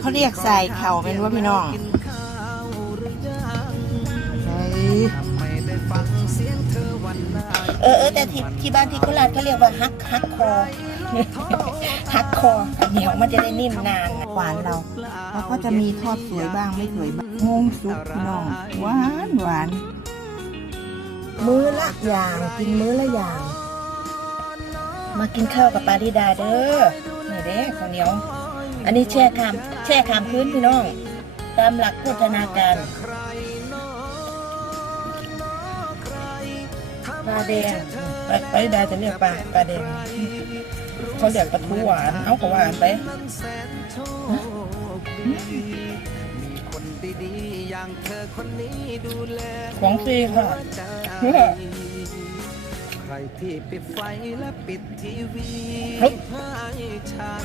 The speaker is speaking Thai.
เขาเรียกใส่เข่าเป็นว่าพี่น้องใส่เออเออแต่ที่ที่บ้านที่โคราชเขาเรียกว่าฮักฮักคอฮักคอเหนียวมันจะได้นิ่มนานหวานเราแล้วก็จะมีทอดสวยบ้างไม่สวยบ้างงงสุกพี่น้องหวานหวานมื้อละอย่างกินมื้อละอย่าง มากินข้าวกับปลาดิดาเด้อนี่เด้ข้าวเหนียว อันนี้แช่คามแช่คามพื้นพี่น้อง ตามหลักโภชนาการปลาแดงปลาปลาดิดาจะเรียกปลาปลาแดงเขาเรียกปลาทูหวาน เอาของหวานไปของฟรีค่ะใครที่ปิดไฟและปิดทีวีครับให้ฉัน